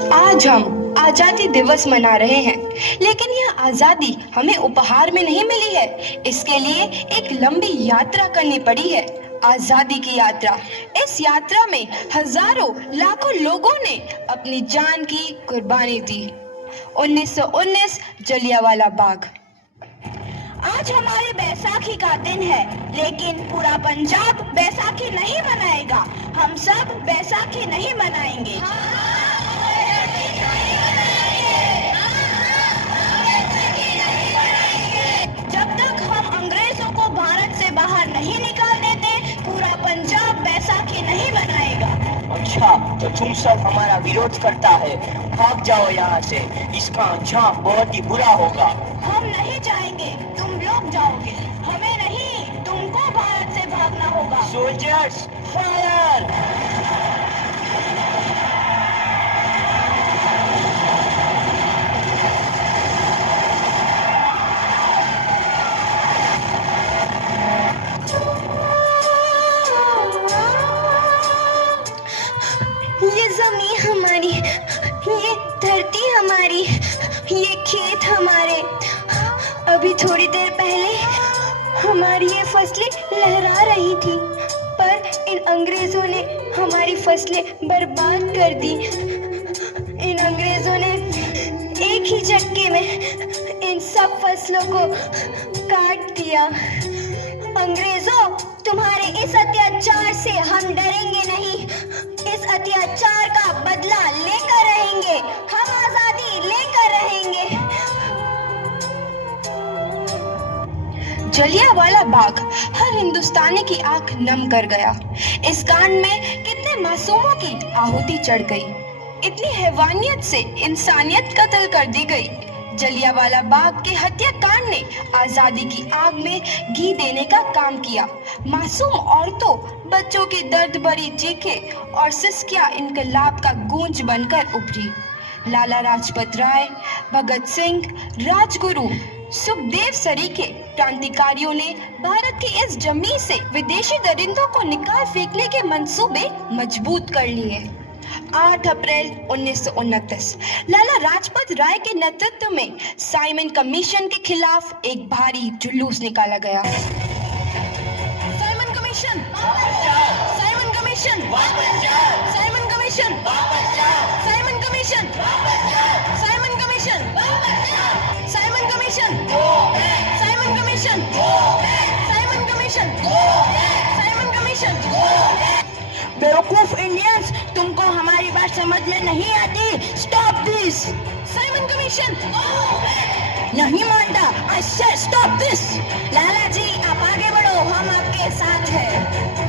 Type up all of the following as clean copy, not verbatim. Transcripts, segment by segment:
आज हम आजादी दिवस मना रहे हैं, लेकिन यह आजादी हमें उपहार में नहीं मिली है। इसके लिए एक लंबी यात्रा करनी पड़ी है, आजादी की यात्रा। इस यात्रा में हजारों लाखों लोगों ने अपनी जान की कुर्बानी दी। 1919 जलियांवाला बाग। आज हमारे बैसाखी का दिन है, लेकिन पूरा पंजाब बैसाखी नहीं मनाएगा। हम सब बैसाखी नहीं मनाएंगे। जब तक हम अंग्रेजों को भारत से बाहर नहीं निकाल देते, पूरा पंजाब बैसाखी नहीं मनाएगा। अच्छा, तो तुम सब हमारा विरोध करता है, भाग जाओ यहाँ से। इसका अंजाम बहुत ही बुरा होगा। हम नहीं जाएंगे, तुम लोग जाओगे। हमें नहीं, तुमको भारत से भागना होगा। Soldiers fire! ये जमीन हमारी, ये धरती हमारी, ये खेत हमारे। अभी थोड़ी देर पहले हमारी ये फसलें लहरा रही थी, पर इन अंग्रेजों ने हमारी फसलें बर्बाद कर दी। इन अंग्रेजों ने एक ही झटके में इन सब फसलों को काट दिया। अंग्रेजों, तुम्हारे इस अत्याचार से हम डरेंगे नहीं। इस अत्याचार का बदला लेकर रहेंगे। हम आजादी लेकर रहेंगे। जलियांवाला बाग हर हिंदुस्तानी की आंख नम कर गया। इस कांड में कितने मासूमों की आहुति चढ़ गई। इतनी हैवानियत से इंसानियत कत्ल कर दी गई। जलियांवाला बाग के हत्याकांड ने आजादी की आग में घी देने का काम किया। मासूम औरतों, बच्चों की दर्द भरी चीखें और सिसकियां इनकलाब का गूंज बनकर उभरी। लाला लाजपत राय, भगत सिंह, राजगुरु, सुखदेव सरीखे क्रांतिकारियों ने भारत की इस जमीन से विदेशी दरिंदों को निकाल फेंकने के मंसूबे मजबूत कर लिए। 8 अप्रैल 1929 लाला लाजपत राय के नेतृत्व में साइमन कमीशन के खिलाफ एक भारी जुलूस निकाला गया। Simon commission, Simon commission, Simon commission, Simon commission, Simon commission, Simon commission, Simon commission, Simon commission, Simon commission. बेवकूफ इंडियंस, तुमको हमारी बात समझ में नहीं आती। Stop this. Simon commission. नहीं मानता। आई से स्टॉप दिस। लाला जी, आप आगे बढ़ो, हम आपके साथ हैं।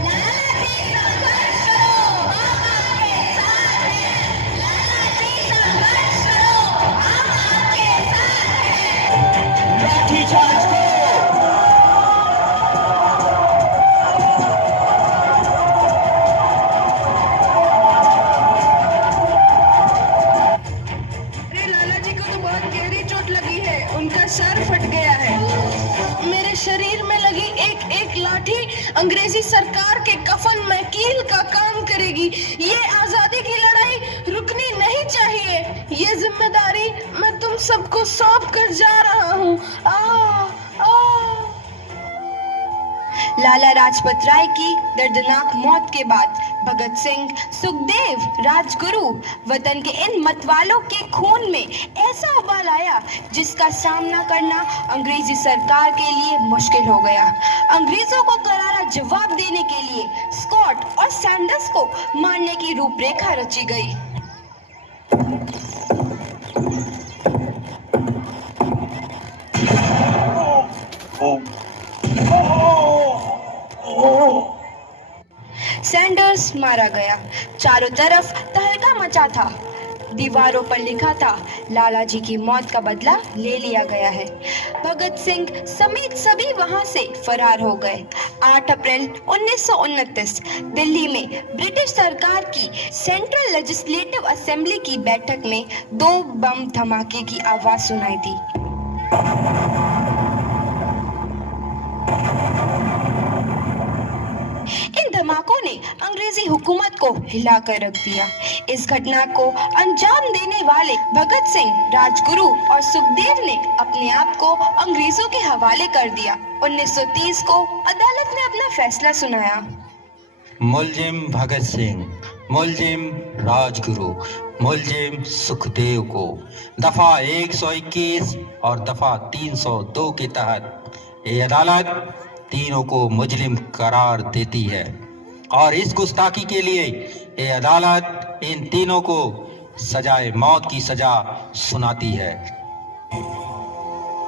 लाला जी, संघर्ष करो, हम आपके साथ हैं। लाला जी, संघर्ष करो, हम आपके साथ हैं। लाठी चार्ज करो। उनका सर फट गया है। मेरे शरीर में लगी एक एक लाठी अंग्रेजी सरकार के कफन में कील का काम करेगी। ये आजादी की लड़ाई रुकनी नहीं चाहिए। ये जिम्मेदारी मैं तुम सबको सौंप कर जा रहा हूँ। लाला लाजपत राय की दर्दनाक मौत के बाद भगत सिंह, सुखदेव, राजगुरु, वतन के इन मतवालों के खून में ऐसा उबाल आया जिसका सामना करना अंग्रेजी सरकार के लिए मुश्किल हो गया। अंग्रेजों को करारा जवाब देने के लिए स्कॉट और सैंडर्स को मारने की रूपरेखा रची गई। सैंडर्स मारा गया। चारों तरफ तहलका मचा था। दीवारों पर लिखा था, लाला जी की मौत का बदला ले लिया गया है। भगत सिंह समेत सभी वहां से फरार हो गए। 8 अप्रैल 1929 दिल्ली में ब्रिटिश सरकार की सेंट्रल लेजिस्लेटिव असेंबली की बैठक में 2 बम धमाके की आवाज सुनाई दी। इन धमाकों ने ने अंग्रेजी हुकूमत को हिलाकर रख दिया। इस घटना को अंजाम देने वाले भगत सिंह, राजगुरु और सुखदेव ने अपने आप को अंग्रेजों के हवाले कर दिया। 1930 को अदालत ने अपना फैसला सुनाया। मुलजिम भगत सिंह, मुलजिम राजगुरु, मुलजिम सुखदेव को दफा 121 और दफा 302 के तहत ये अदालत तीनों को मुजरिम करार देती है और इस गुस्ताखी के लिए ये अदालत इन तीनों को सजाए मौत की सजा सुनाती है।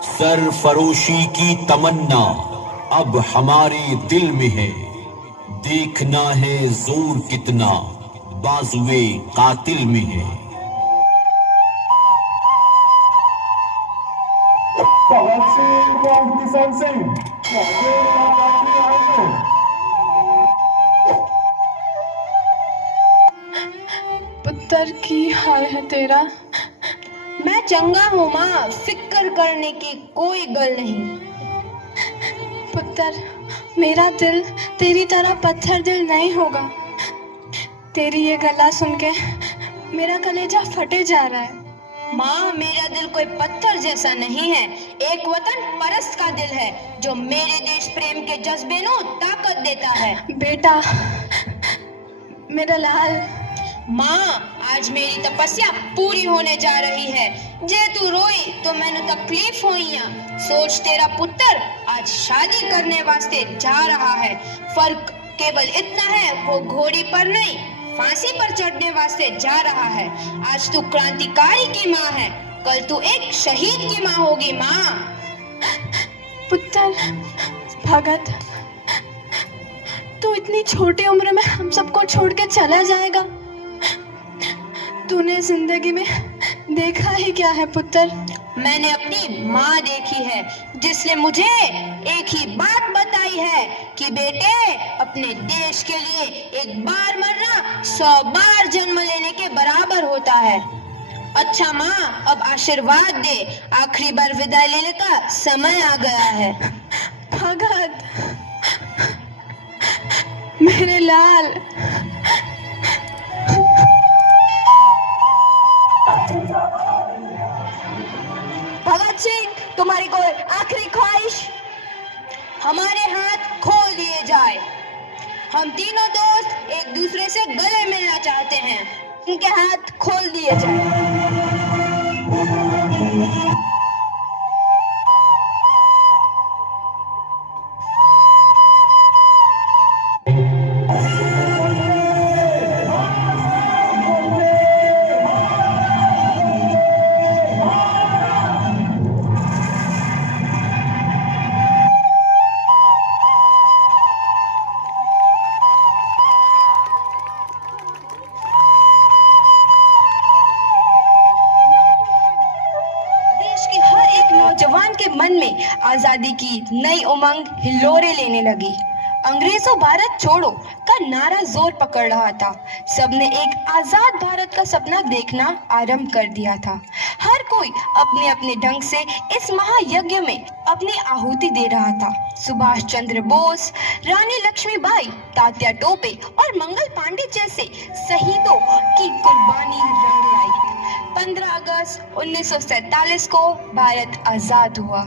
सरफरोशी की तमन्ना अब हमारे दिल में है, देखना है जोर कितना बाजुए कातिल में है। भगत सिंह और किशन सिंह पुत्र की हाल है तेरा? मैं चंगा हूँ माँ, फिक्र करने की कोई गल नहीं। पुत्र, मेरा दिल तेरी तरह पत्थर दिल नहीं होगा। तेरी ये गला सुन के मेरा कलेजा फटे जा रहा है। माँ, मेरा दिल कोई पत्थर जैसा नहीं है, एक वतन परस्त का दिल है जो मेरे देश प्रेम के जज्बे को ताकत देता है। बेटा, मेरा लाल। माँ, आज मेरी तपस्या पूरी होने जा रही है। जे तू रोई तो मैंने तकलीफ हुई। सोच, तेरा पुत्र आज शादी करने वास्ते जा रहा है। फर्क केवल इतना है, वो घोड़ी पर नहीं फांसी पर चढ़ने वास्ते जा रहा है। आज तू क्रांतिकारी की माँ है, कल तू एक शहीद की माँ होगी। माँ। पुत्र भगत, तू इतनी छोटी उम्र में हम सबको छोड़ के चला जाएगा? तूने जिंदगी में देखा ही क्या है पुत्र? मैंने अपनी माँ देखी है, जिसने मुझे एक ही बात बताई है कि बेटे, अपने देश के लिए एक बार मरना 100 बार जन्म लेने के बराबर होता है। अच्छा माँ, अब आशीर्वाद दे, आखिरी बार विदाई लेने का समय आ गया है। भगत, मेरे लाल। भगत सिंह, तुम्हारी कोई आखिरी ख्वाहिश? हमारे हाथ खोल दिए जाए। हम तीनों दोस्त एक दूसरे से गले मिलना चाहते हैं। इनके हाथ खोल दिए जाए। नौजवान के मन में आजादी की नई उमंग हिलोरे लेने लगी। अंग्रेजों भारत छोड़ो का नारा जोर पकड़ रहा था। सबने एक आजाद भारत का सपना देखना आरंभ कर दिया था। हर कोई अपने अपने ढंग से इस महायज्ञ में अपनी आहुति दे रहा था। सुभाष चंद्र बोस, रानी लक्ष्मीबाई, तात्या टोपे और मंगल पांडे जैसे शहीदों की कुर्बानी रंग लाई। 15 अगस्त 1947 को भारत आजाद हुआ।